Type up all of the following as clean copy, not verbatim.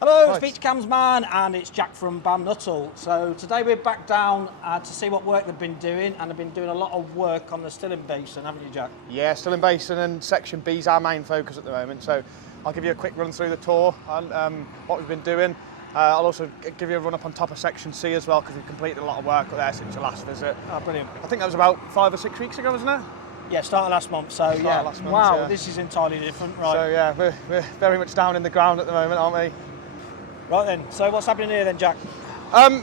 Hello, Right. it's Beach Cams Man and it's Jack from BAM Nuttall. So today we're back down to see what work they've been doing, and they've been doing a lot of work on the Stilling Basin, haven't you, Jack? Yeah, Stilling Basin and Section B is our main focus at the moment. So I'll give you a quick run through the tour and what we've been doing. I'll also give you a run up on top of Section C as well, because we've completed a lot of work up there since your last visit. Oh, brilliant. I think that was about 5 or 6 weeks ago, wasn't it? Yeah, started last month, so yeah. Last month, wow, yeah. this is entirely different, right? So yeah, we're very much down in the ground at the moment, aren't we? Right then, so what's happening here then, Jack?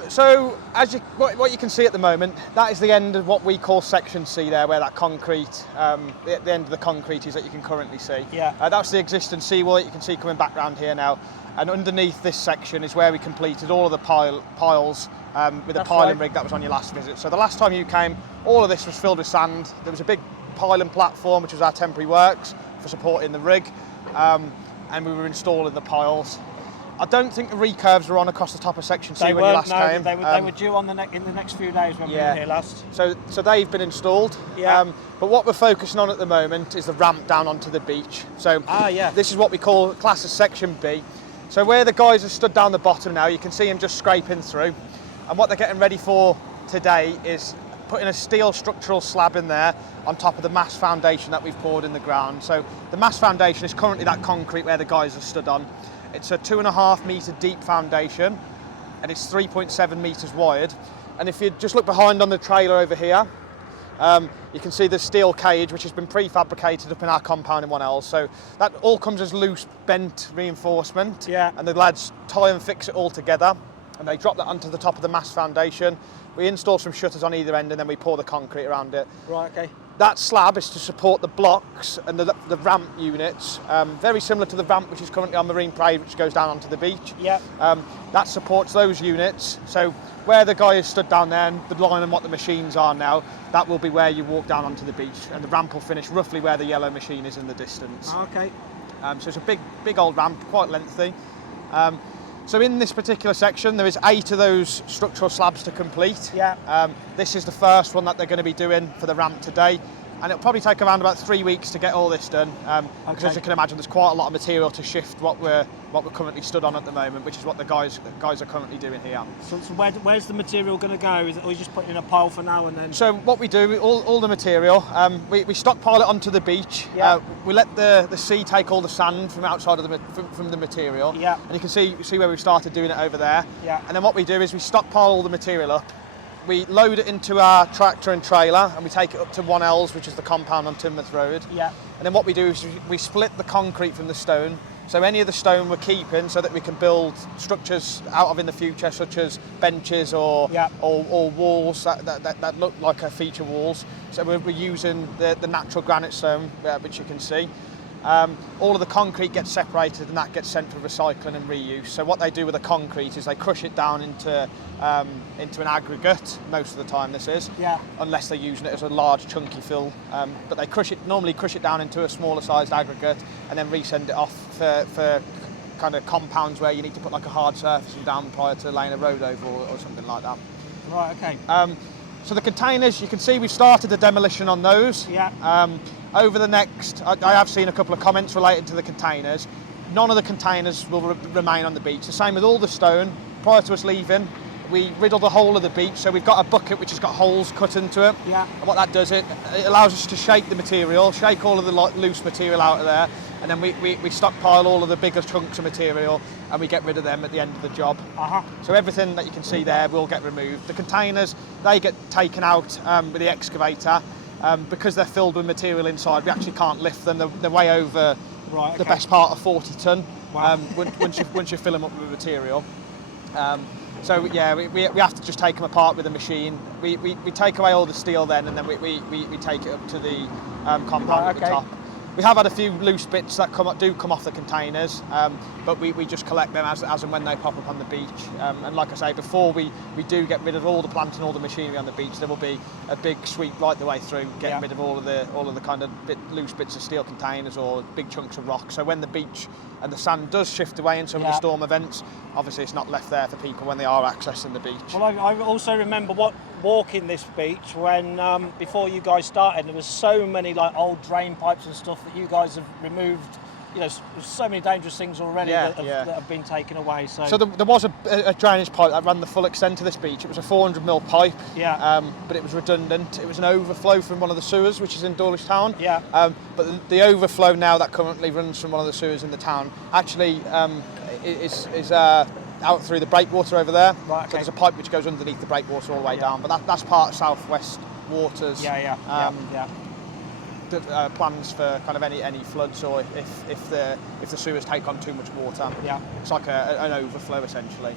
So as what you can see at the moment, that is the end of what we call Section C there, where that concrete, the end of the concrete is that you can currently see. Yeah. That's the existing seawall that you can see coming back round here now. And underneath this section is where we completed all of the piles with the piling rig that was on your last visit. So the last time you came, all of this was filled with sand. There was a big piling platform, which was our temporary works for supporting the rig, and we were installing the piles. I don't think the recurves were on across the top of Section C when you last came. They were due on in the next few days when we were here last. So they've been installed. Yeah. But what we're focusing on at the moment is the ramp down onto the beach. So yeah. this is what we call class as Section B. So where the guys are stood down the bottom now, you can see them just scraping through. And what they're getting ready for today is putting a steel structural slab in there on top of the mass foundation that we've poured in the ground. So the mass foundation is currently that concrete where the guys are stood on. It's a 2.5 metre deep foundation, and it's 3.7 metres wide. And if you just look behind on the trailer over here, you can see the steel cage, which has been prefabricated up in our compound in 1L. So that all comes as loose bent reinforcement. Yeah. And the lads tie and fix it all together, and they drop that onto the top of the mass foundation. We install some shutters on either end, and then we pour the concrete around it. Right, okay. That slab is to support the blocks and the ramp units, very similar to the ramp which is currently on Marine Parade, which goes down onto the beach. Yeah. That supports those units. So where the guy is stood down there, and the line and what the machines are now, that will be where you walk down onto the beach, and the ramp will finish roughly where the yellow machine is in the distance. Okay. So it's a big old ramp, quite lengthy. So in this particular section, there is 8 of those structural slabs to complete. Yeah. This is the first one that they're going to be doing for the ramp today. And it'll probably take around about 3 weeks to get all this done. Because as you can imagine, there's quite a lot of material to shift what we're currently stood on at the moment, which is what the guys are currently doing here. So where's the material going to go? Is it, or are you just putting in a pile for now and then? So what we do, all the material, we stockpile it onto the beach. Yeah. We let the sea take all the sand from outside of from the material. Yeah. And you can see where we've started doing it over there. Yeah. And then what we do is we stockpile all the material up. We load it into our tractor and trailer, and we take it up to 1L's, which is the compound on Timoth Road. Yeah. And then what we do is we split the concrete from the stone. So any of the stone we're keeping so that we can build structures out of in the future, such as benches or walls that look like feature walls. So we're using the natural granite stone, which you can see. All of the concrete gets separated, and that gets sent for recycling and reuse. So what they do with the concrete is they crush it down into an aggregate, most of the time this is, unless they're using it as a large chunky fill. But they normally crush it down into a smaller sized aggregate and then resend it off for kind of compounds where you need to put like a hard surfacing down prior to laying a road over or something like that. Right, okay. So the containers, you can see we've started the demolition on those. Yeah. Over the next, I have seen a couple of comments related to the containers. None of the containers will remain on the beach. The same with all the stone. Prior to us leaving, we riddle the whole of the beach. So we've got a bucket which has got holes cut into it. Yeah. And what that does, it allows us to shake the material, shake all of the loose material out of there, and then we stockpile all of the bigger chunks of material, and we get rid of them at the end of the job. So everything that you can see there will get removed. The containers, they get taken out with the excavator. Because they're filled with material inside, we actually can't lift them. They're way over the best part of 40 tonne. Wow. Once you fill them up with material. So yeah, we have to just take them apart with a machine. We take away all the steel then, and then we take it up to the compound at the top. We have had a few loose bits that do come off the containers, but we just collect them as and when they pop up on the beach. And like I say, before we do get rid of all the plant and all the machinery on the beach, there will be a big sweep right the way through, getting rid of all of the kind of loose bits of steel containers or big chunks of rock. So when the beach and the sand does shift away in some of the storm events, obviously it's not left there for people when they are accessing the beach. Well, I also remember walking this beach when before you guys started, there was so many like old drain pipes and stuff that you guys have removed you know, there's so many dangerous things already that have been taken away. So there was a drainage pipe that ran the full extent of this beach. It was a 400mm pipe, but it was redundant. It was an overflow from one of the sewers, which is in Dawlish town. But the overflow now that currently runs from one of the sewers in the town actually is out through the breakwater over there. Right, okay. So there's a pipe which goes underneath the breakwater all the way down, but that's part of South West Waters. Plans for kind of any floods, or if the sewers take on too much water. It's like an overflow essentially.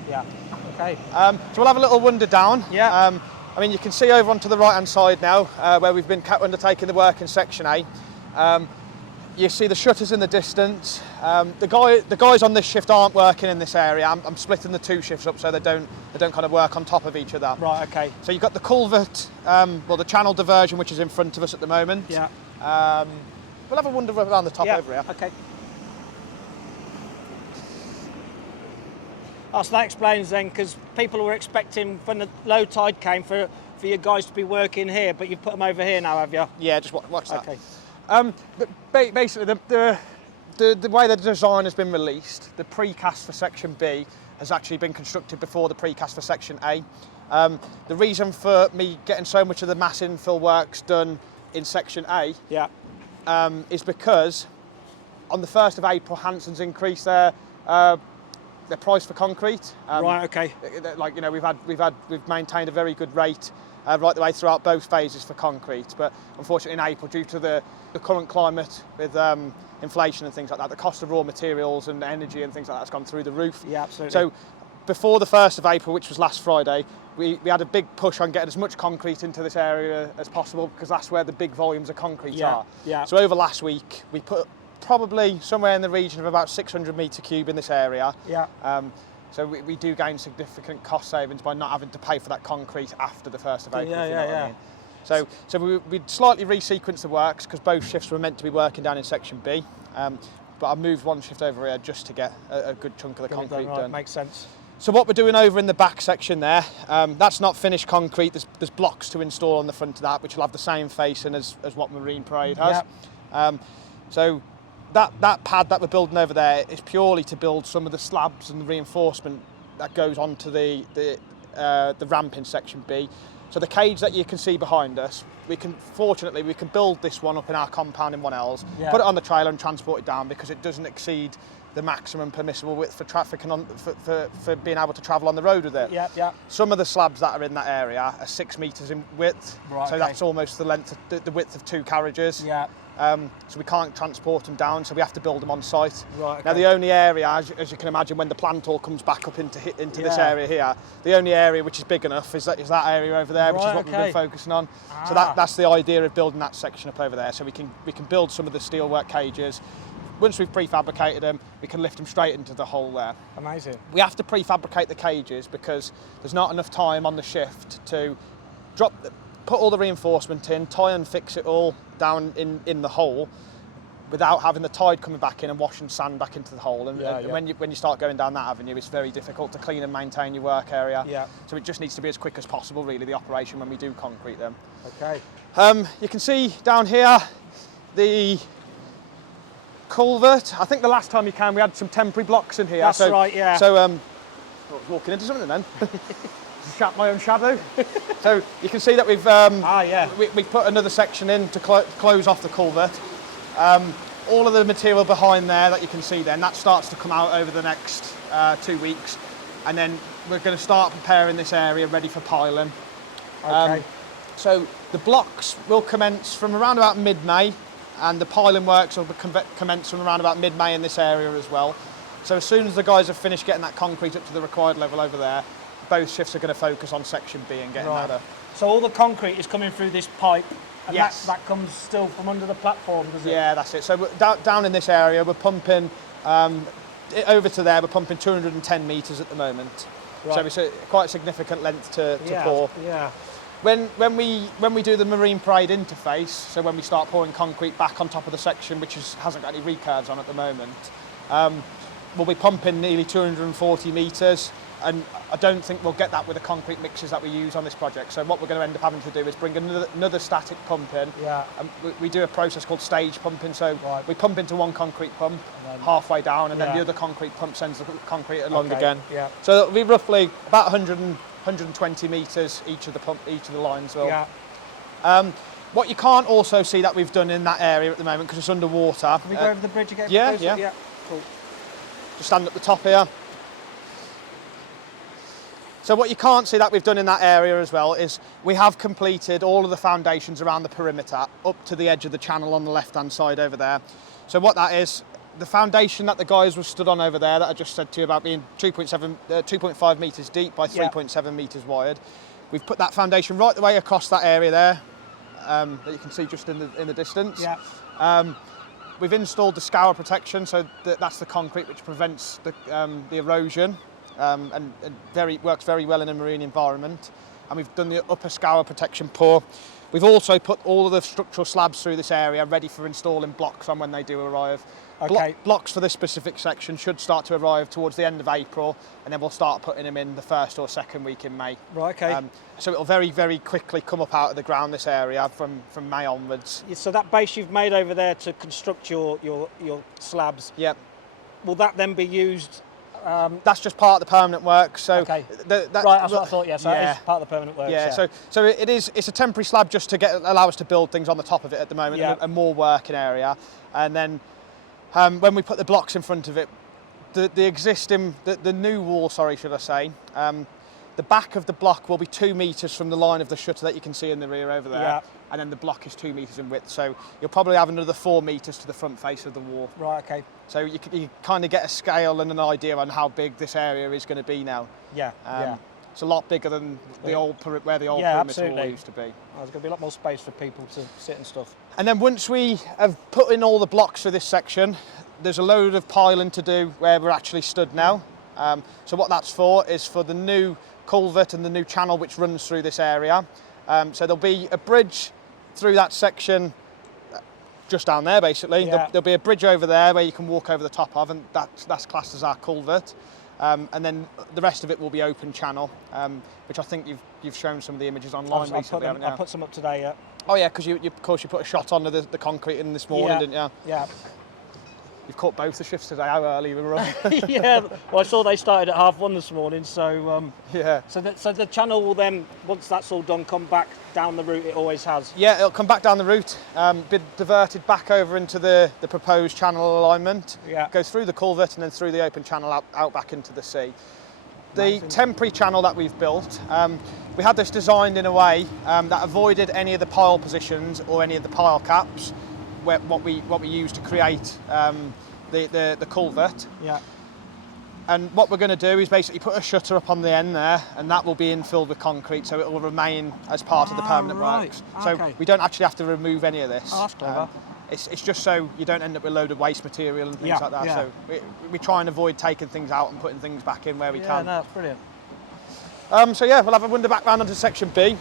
Okay. So we'll have a little wander down. I mean, you can see over onto the right hand side now where we've been undertaking the work in section A. You see the shutters in the distance. The guys on this shift aren't working in this area. I'm splitting the two shifts up so they don't kind of work on top of each other. Right. Okay. So you've got the culvert, the channel diversion, which is in front of us at the moment. We'll have a wander around the top over here. Okay. Oh, so that explains then, because people were expecting when the low tide came for you guys to be working here, but you've put them over here now, have you? Yeah, just watch that. Okay. But basically, the way the design has been released, the precast for section B has actually been constructed before the precast for section A. The reason for me getting so much of the mass infill works done in section A is because on the 1st of April, Hanson's increased their price for concrete. Right. Okay. Like, you know, we've maintained a very good rate right the way throughout both phases for concrete, but unfortunately in April, due to the current climate with inflation and things like that, the cost of raw materials and energy and things like that has gone through the roof. Yeah, absolutely. So before the 1st of April, which was last Friday, we had a big push on getting as much concrete into this area as possible, because that's where the big volumes of concrete are. So over last week, we put probably somewhere in the region of about 600 metre cube in this area. So we do gain significant cost savings by not having to pay for that concrete after the 1st of April. If you know what I mean. So we slightly resequenced the works because both shifts were meant to be working down in section B. But I moved one shift over here just to get a good chunk of the concrete done. Makes sense. So what we're doing over in the back section there, that's not finished concrete. There's blocks to install on the front of that, which will have the same facing as what Marine Parade has. So that pad that we're building over there is purely to build some of the slabs and the reinforcement that goes onto the ramp in section B. So the cage that you can see behind us, fortunately we can build this one up in our compound in 1Ls, put it on the trailer and transport it down, because it doesn't exceed the maximum permissible width for traffic and for being able to travel on the road with it. Some of the slabs that are in that area are 6 metres in width, so that's almost the length of the width of 2 carriages. So we can't transport them down, so we have to build them on site. Now the only area, as you can imagine, when the plant all comes back up into this area here, the only area which is big enough is that area over there, which is what we've been focusing on. So that's the idea of building that section up over there, so we can build some of the steelwork cages. Once we've prefabricated them, we can lift them straight into the hole there. Amazing. We have to prefabricate the cages because there's not enough time on the shift to put all the reinforcement in, tie and fix it all down in the hole without having the tide coming back in and washing sand back into the hole. And when you start going down that avenue, it's very difficult to clean and maintain your work area. So it just needs to be as quick as possible, really, the operation when we do concrete them. Okay. You can see down here the culvert. I think the last time you came, we had some temporary blocks in here. That's right, yeah. So I was walking into something then. Shat my own shadow. So you can see that we've put another section in to close off the culvert. All of the material behind there that you can see then, that starts to come out over the next 2 weeks, and then we're going to start preparing this area ready for piling. Okay. So the blocks will commence from around about mid-May, and the piling works will commence from around about mid-May in this area as well. So as soon as the guys have finished getting that concrete up to the required level over there, both shifts are going to focus on section B and getting that up. So all the concrete is coming through this pipe, and that comes still from under the platform, does it? Yeah, that's it. So down in this area, we're pumping, over to there, we're pumping 210 metres at the moment. So it's quite a significant length to pour. Yeah. When we do the Marine Parade interface, so when we start pouring concrete back on top of the section, which hasn't got any recurves on at the moment, we'll be pumping nearly 240 metres. and I don't think we'll get that with the concrete mixers that we use on this project. So what we're going to end up having to do is bring another static pump in. Yeah. And we do a process called stage pumping. So we pump into one concrete pump halfway down, and then the other concrete pump sends the concrete along again. Yeah. So it'll be roughly about 120 metres each of the lines will. Yeah. What you can't also see that we've done in that area at the moment, because it's underwater. Can we go over the bridge again? Yeah. Cool. Just stand at the top here. So what you can't see that we've done in that area as well is we have completed all of the foundations around the perimeter up to the edge of the channel on the left-hand side over there. So what that is, the foundation that the guys were stood on over there that I just said to you about being 2.5 metres deep by 3.7 metres wide, we've put that foundation right the way across that area there that you can see just in the distance. Yeah. We've installed the scour protection, so that's the concrete which prevents the erosion. And works very well in a marine environment. And we've done the upper scour protection pour. We've also put all of the structural slabs through this area ready for installing blocks on when they do arrive. Okay. Blocks for this specific section should start to arrive towards the end of April, and then we'll start putting them in the first or second week in May. Right, okay. So it'll very, very quickly come up out of the ground, this area, from May onwards. So that base you've made over there to construct your slabs, Yep. will that then be used? That's just part of the permanent work. So okay. Right, that's what I thought. Yeah, so it is part of the permanent work. Yeah. So it's a temporary slab just to allow us to build things on the top of it at the moment, a more working area. And then when we put the blocks in front of it, the new wall, should I say, the back of the block will be 2 metres from the line of the shutter that you can see in the rear over there, and then the block is 2 metres in width. So you'll probably have another 4 metres to the front face of the wall. Right. Okay. So you kind of get a scale and an idea on how big this area is going to be now. Yeah. It's a lot bigger than where the old perimeter wall used to be. There's going to be a lot more space for people to sit and stuff. And then once we have put in all the blocks for this section, there's a load of piling to do where we're actually stood now. So what that's for is for the new culvert and the new channel which runs through this area. So there'll be a bridge through that section just down there, basically. Yeah. There'll be a bridge over there where you can walk over the top of, and that's classed as our culvert. And then the rest of it will be open channel, which I think you've shown some of the images online recently, haven't you? I put some up today, yeah. Oh yeah, because of course you put a shot onto the concrete in this morning, didn't you? Yeah. You've caught both the shifts today. How early we were on? Yeah. Well, I saw they started at 1:30 this morning, so yeah. So the channel will then, once that's all done, come back down the route it always has. Yeah, it'll come back down the route, be diverted back over into the proposed channel alignment. Yeah. Go through the culvert and then through the open channel out back into the sea. The temporary channel that we've built, we had this designed in a way that avoided any of the pile positions or any of the pile caps, what we use to create the culvert. Yeah. And what we're going to do is basically put a shutter up on the end there, and that will be infilled with concrete, so it will remain as part of the permanent works. So we don't actually have to remove any of this. Oh, that's clever. It's just so you don't end up with a load of waste material and things like that. Yeah. So we try and avoid taking things out and putting things back in where we can. Yeah, no, that's brilliant. So yeah, we'll have a wander back round onto section B.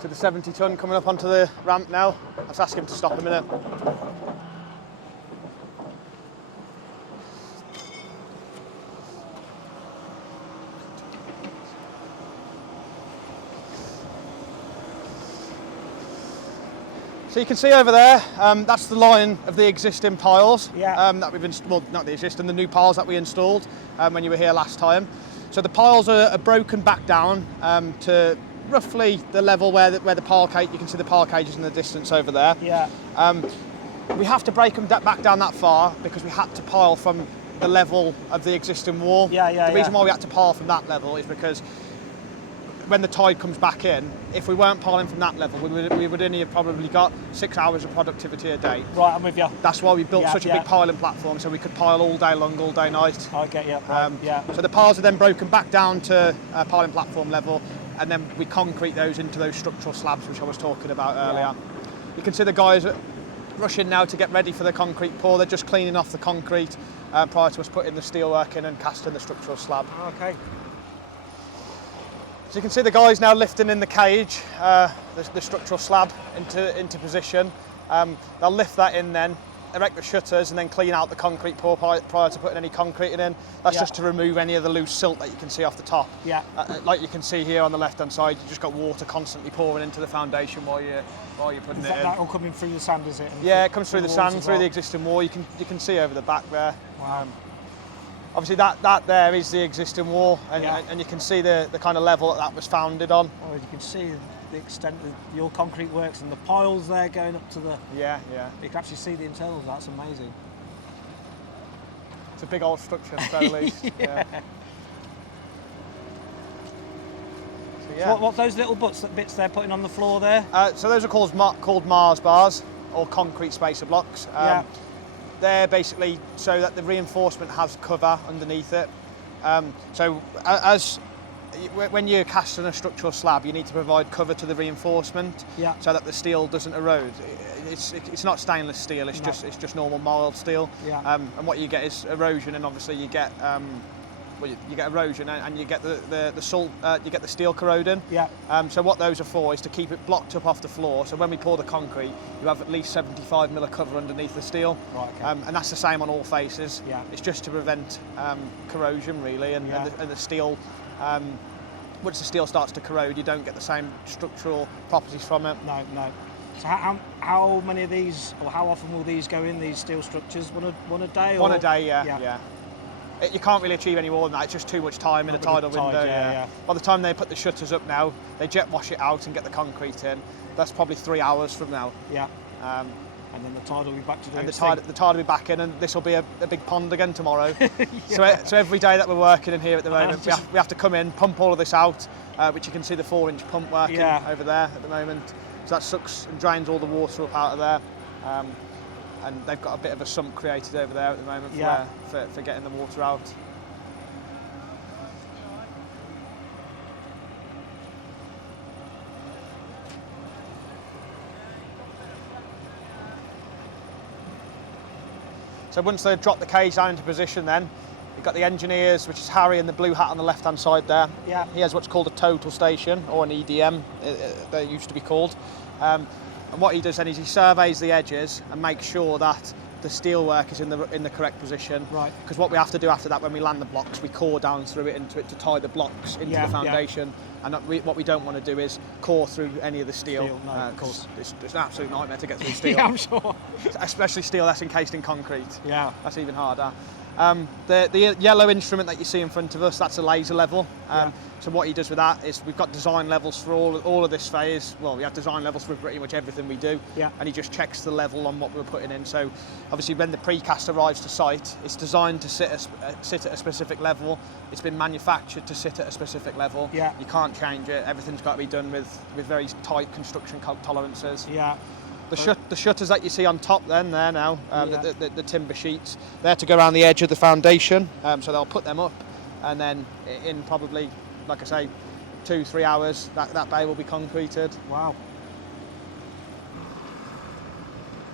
To the 70 tonne coming up onto the ramp now. Let's ask him to stop a minute. So you can see over there, that's the line of the existing piles that we've installed, well, not the existing, the new piles that we installed when you were here last time. So the piles are broken back down to roughly the level where the pile cage, you can see the pile cages in the distance over there. Yeah. We have to break them back down that far because we had to pile from the level of the existing wall. The reason why we had to pile from that level is because when the tide comes back in, if we weren't piling from that level, we would only have probably got 6 hours of productivity a day. Right, I'm with you. That's why we built such a big piling platform, so we could pile all day long, all day night. I get you. So the piles are then broken back down to piling platform level, and then we concrete those into those structural slabs, which I was talking about earlier. You can see the guys rushing now to get ready for the concrete pour. They're just cleaning off the concrete prior to us putting the steelwork in and casting the structural slab. Okay. So you can see the guys now lifting in the cage, the structural slab into position. They'll lift that in then, erect the shutters and then clean out the concrete pour prior to putting any concrete in. That's just to remove any of the loose silt that you can see off the top. Yeah. Like you can see here on the left-hand side, you've just got water constantly pouring into the foundation while you're putting it in. That all coming through the sand, is it? Yeah, it comes through the sand, through the existing wall. You can see over the back there. Wow. Obviously that there is the existing wall, and you can see the kind of level that was founded on. Oh, you can see the extent of your concrete works and the piles there going up to the... Yeah. You can actually see the internals, that's amazing. It's a big old structure, to say the least. Yeah. So what's those little bits they're putting on the floor there? So those are called Mars bars, or concrete spacer blocks. They're basically so that the reinforcement has cover underneath it. When you're casting a structural slab, you need to provide cover to the reinforcement so that the steel doesn't erode. It's not stainless steel, it's just normal mild steel. And what you get is erosion, and obviously you get you get erosion and you get the salt, you get the steel corroding. So what those are for is to keep it blocked up off the floor. So when we pour the concrete, you have at least 75 mil of cover underneath the steel. Right, okay. And that's the same on all faces. It's just to prevent corrosion, really, and the steel. Once the steel starts to corrode, you don't get the same structural properties from it. No. So how many of these, or how often will these go in, these steel structures? One a day? Or? One a day, yeah. You can't really achieve any more than that. It's just too much time in a tidal window. By the time they put the shutters up now, they jet wash it out and get the concrete in. That's probably 3 hours from now. And then the tide will be back to doing the tide will be back in, and this will be a big pond again tomorrow. So every day that we're working in here at the moment, we have to come in, pump all of this out, which you can see the 4-inch pump working over there at the moment. So that sucks and drains all the water up out of there. And they've got a bit of a sump created over there at the moment for getting the water out. So once they've dropped the cage down into position, then you've got the engineers, which is Harry in the blue hat on the left-hand side there. He has what's called a total station, or an EDM, they used to be called. And what he does then is he surveys the edges and makes sure that the steelwork is in the correct position. Right. Because what we have to do after that, when we land the blocks, we core down through it into it to tie the blocks into the foundation. And what we don't want to do is core through any of the steel. No, of course. It's an absolute nightmare to get through steel. I'm sure. Especially steel that's encased in concrete. That's even harder. The yellow instrument that you see in front of us, that's a laser level. So what he does with that is we've got design levels for all of this phase. Well, we have design levels for pretty much everything we do. And he just checks the level on what we're putting in. So obviously when the precast arrives to site, it's designed to sit at a specific level. It's been manufactured to sit at a specific level. You can't change it. Everything's got to be done with very tight construction tolerances. The shutters that you see on top there now, the timber sheets, they're to go around the edge of the foundation. So they'll put them up, and then in probably, like I say, 2-3 hours, that bay will be concreted. Wow.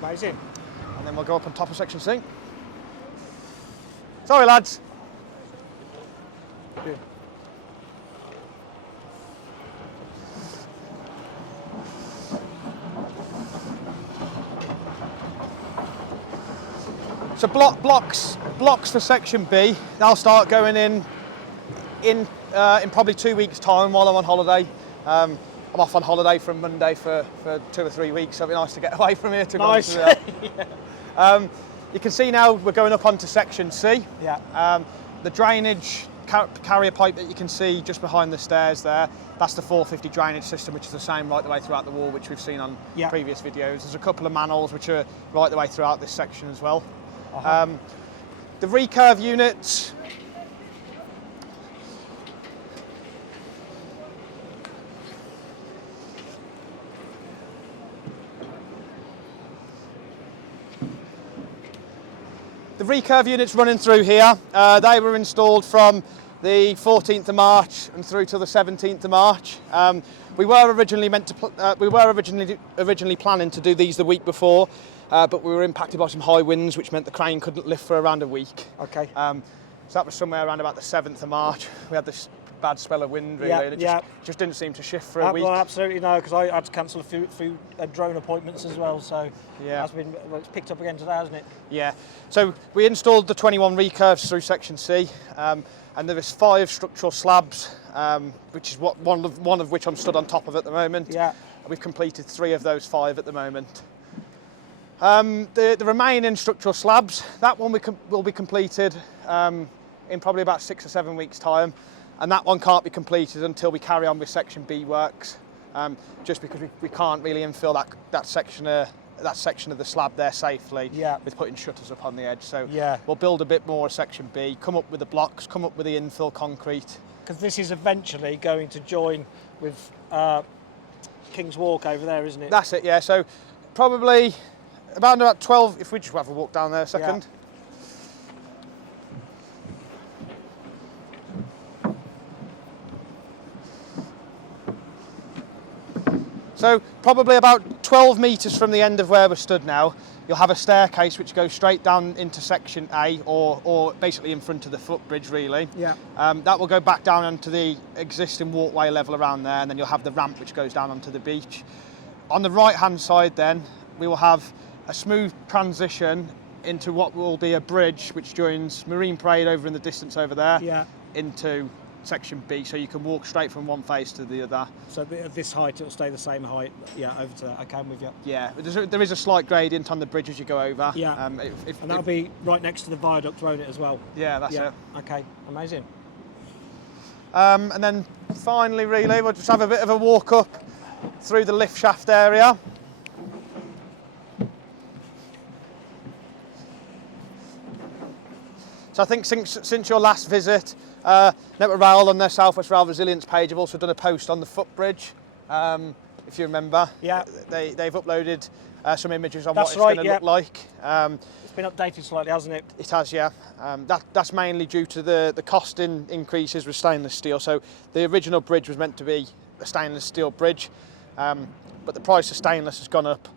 Amazing. And then we'll go up on top of section C. Sorry, lads. Good. So blocks for section B, they'll start going in probably 2 weeks' time while I'm on holiday. I'm off on holiday from Monday for 2 or 3 weeks, so it'll be nice to get away from here. Nice. You can see now we're going up onto section C. The drainage carrier pipe that you can see just behind the stairs there, that's the 450 drainage system, which is the same right the way throughout the wall, which we've seen on previous videos. There's a couple of manholes which are right the way throughout this section as well. The recurve units, running through here, they were installed from the 14th of March and through to the 17th of March. We were originally planning to do these the week before, but we were impacted by some high winds, which meant the crane couldn't lift for around a week. So that was somewhere around about the 7th of March. We had this bad spell of wind, really. Yeah, And it just didn't seem to shift for a week. Well, absolutely no, because I had to cancel a few drone appointments as well. So it's picked up again today, hasn't it? Yeah. So we installed the 21 recurves through section C, and there is 5 structural slabs, which is one of which I'm stood on top of at the moment. Yeah. We've completed 3 of those 5 at the moment. The remaining structural slabs, that one will be completed in probably about 6 or 7 weeks' time, and that one can't be completed until we carry on with section B works, just because we can't really infill that section of the slab there safely with putting shutters up on the edge. So we'll build a bit more of section B, come up with the blocks, come up with the infill concrete. Because this is eventually going to join with King's Walk over there, isn't it? That's it, yeah. So probably about 12, if we just have a walk down there a second. So probably about 12 metres from the end of where we're stood now, you'll have a staircase which goes straight down into section A, or basically in front of the footbridge, really. Yeah. That will go back down onto the existing walkway level around there, and then you'll have the ramp which goes down onto the beach. On the right-hand side then, we will have a smooth transition into what will be a bridge which joins Marine Parade over in the distance over there into section B, so you can walk straight from one face to the other. So at this height it'll stay the same height, over to that. Okay, I'm with you. Yeah, there is a slight gradient on the bridge as you go over. Yeah, and that'll be right next to the viaduct, won't it, as well? Yeah, that's it. Okay, amazing. And then finally, really, we'll just have a bit of a walk up through the lift shaft area. So I think since your last visit, Network Rail on their South West Rail Resilience page have also done a post on the footbridge, if you remember. Yeah. They've uploaded some images on what it's going to look like. It's been updated slightly, hasn't it? It has, yeah. That's mainly due to the cost increases with stainless steel. So the original bridge was meant to be a stainless steel bridge, but the price of stainless has gone up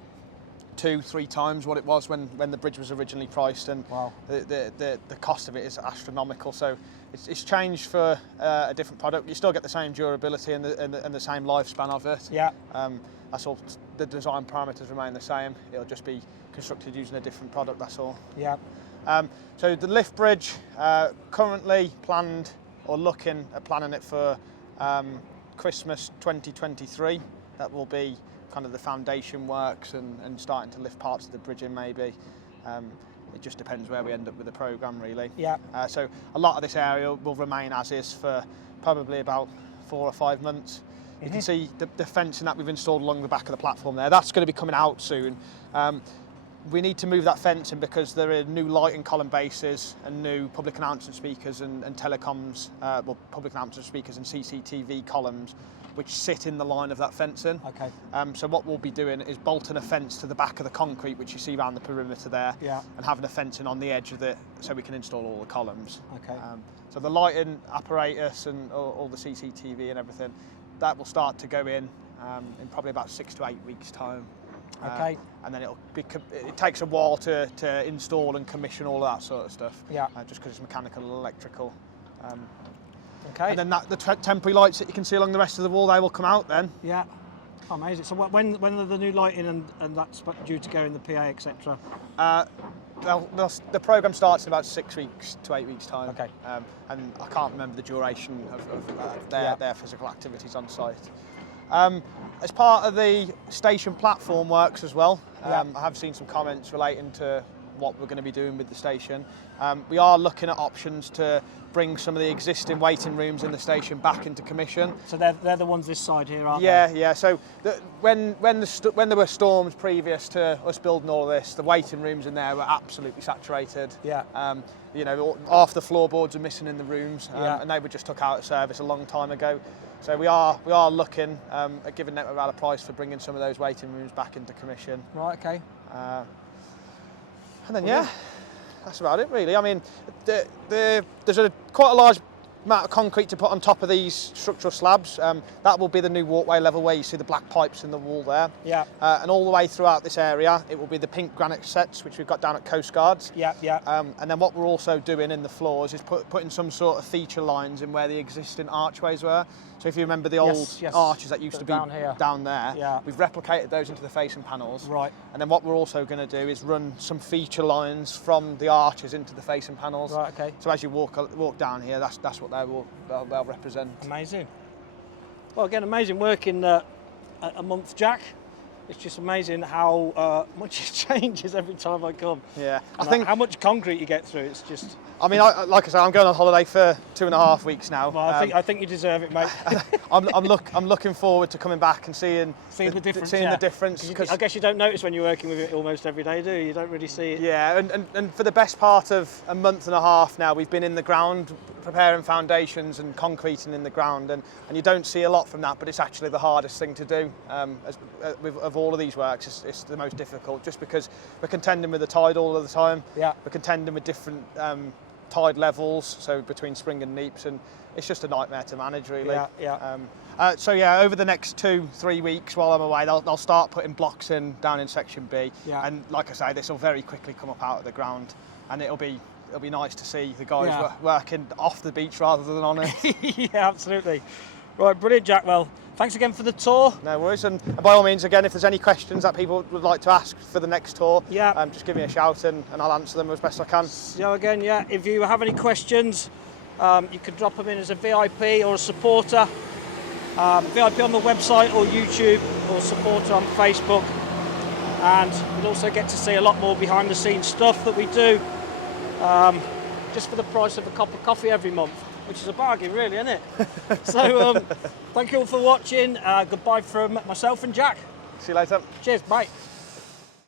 2-3 times what it was when the bridge was originally priced, and the cost of it is astronomical. So it's changed for a different product. You still get the same durability and the same lifespan of it. Yeah. That's all. The design parameters remain the same. It'll just be constructed using a different product. That's all. Yeah. So the lift bridge currently planned, or looking at planning it for Christmas 2023. That will be kind of the foundation works and starting to lift parts of the bridge in, maybe. It just depends where we end up with the programme, really. Yeah. So a lot of this area will remain as is for probably about 4 or 5 months. You can see the fencing that we've installed along the back of the platform there. That's going to be coming out soon. We need to move that fencing because there are new lighting column bases and new public announcement speakers and telecoms, public announcement speakers and CCTV columns which sit in the line of that fencing. Okay. So what we'll be doing is bolting a fence to the back of the concrete which you see around the perimeter there, and having a fencing on the edge of it so we can install all the columns. Okay. So the lighting apparatus and all the CCTV and everything, that will start to go in probably about 6 to 8 weeks' time. Okay. And then it takes a while to install and commission all that sort of stuff. Yeah. Just because it's mechanical and electrical. Okay. And then the temporary lights that you can see along the rest of the wall, they will come out then. Yeah. Oh, amazing. So when are the new lighting and that's due to go in the PA, etc.? The programme starts in about 6 weeks to 8 weeks' time. Okay. And I can't remember the duration of their physical activities on site. As part of the station platform works as well, I have seen some comments relating to what we're going to be doing with the station. We are looking at options to bring some of the existing waiting rooms in the station back into commission. So they're the ones this side here, aren't they? Yeah. So when there were storms previous to us building all this, the waiting rooms in there were absolutely saturated. Yeah. Half the floorboards are missing in the rooms, and they were just took out of service a long time ago. So we are looking at giving Network Rail a price for bringing some of those waiting rooms back into commission. Right. Okay. And then that's about it really. I mean, there's quite a large amount of concrete to put on top of these structural slabs. That will be the new walkway level where you see the black pipes in the wall there. Yeah. And all the way throughout this area, it will be the pink granite sets, which we've got down at Coast Guards. Yeah, yeah. And then what we're also doing in the floors is putting some sort of feature lines in where the existing archways were. So if you remember the old arches that used to be down there, we've replicated those into the facing panels. Right. And then what we're also going to do is run some feature lines from the arches into the facing panels. Right, okay. So as you walk down here, that's what they'll represent. Amazing. Well, again, amazing work in a month, Jack. It's just amazing how much it changes every time I come. Yeah, I think how much concrete you get through. It's just. I mean, like I said, I'm going on holiday for 2.5 weeks now. Well, I think you deserve it, mate. I'm looking forward to coming back and seeing the difference. The difference. I guess you don't notice when you're working with it almost every day, do you? You don't really see it. Yeah, and for the best part of a month and a half now, we've been in the ground preparing foundations and concreting in the ground, and you don't see a lot from that, but it's actually the hardest thing to do. Of all of these works, it's the most difficult, just because we're contending with the tide all of the time. Yeah. We're contending with different tide levels, so between spring and neaps, and it's just a nightmare to manage, really. So over the next 2-3 weeks while I'm away, they'll start putting blocks in down in section B, and like I say, this will very quickly come up out of the ground, and it'll be nice to see the guys working off the beach rather than on it. Yeah, absolutely. Right, brilliant, Jack. Well, thanks again for the tour. No worries, and by all means, again, if there's any questions that people would like to ask for the next tour, just give me a shout and I'll answer them as best I can. So again, if you have any questions, you can drop them in as a VIP or a supporter. VIP on the website or YouTube, or supporter on Facebook. And you'll also get to see a lot more behind the scenes stuff that we do, just for the price of a cup of coffee every month, which is a bargain, really, isn't it? So thank you all for watching. Goodbye from myself and Jack. See you later. Cheers, bye.